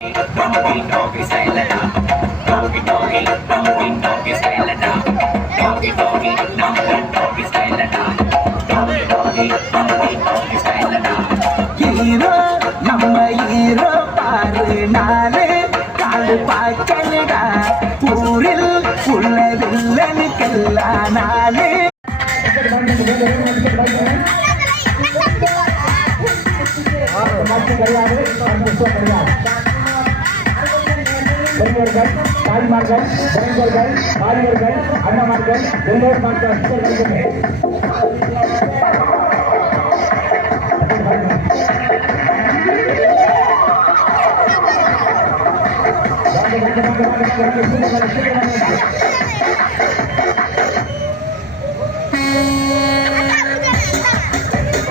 Doggy, doggy style da. Doggy, doggy, doggy, doggy style da. Doggy, doggy, doggy, doggy style da. Doggy, doggy, doggy, doggy style da. Hero நம்ம hero பாரு நாளே காடு பாய்ச்சலுடா ஊரில் உள்ள வில்லனுக்கெல்லாம் நாளே பெரியவர்கள் தாய்மார்கள் இளைஞர்கள் வாலிபர்கள் அண்ணமார்கள் எல்லோரும்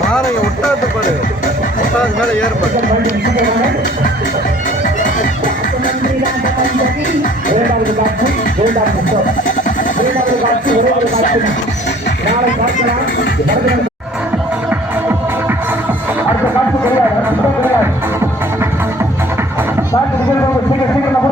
பாருங்க ஒட்டாத்து பாரு ஒட்டாது மேல ஏறுபாடு இரண்டாவது காட்சி இரண்டாம் புத்தம் இரண்டாவது காட்சி ஒரே ஒரு காட்சி நாளை பார்க்கலாம் அடுத்த காட்சி கிடையாது கிடையாது காட்சி சீக்கிரம் சீக்கிரம்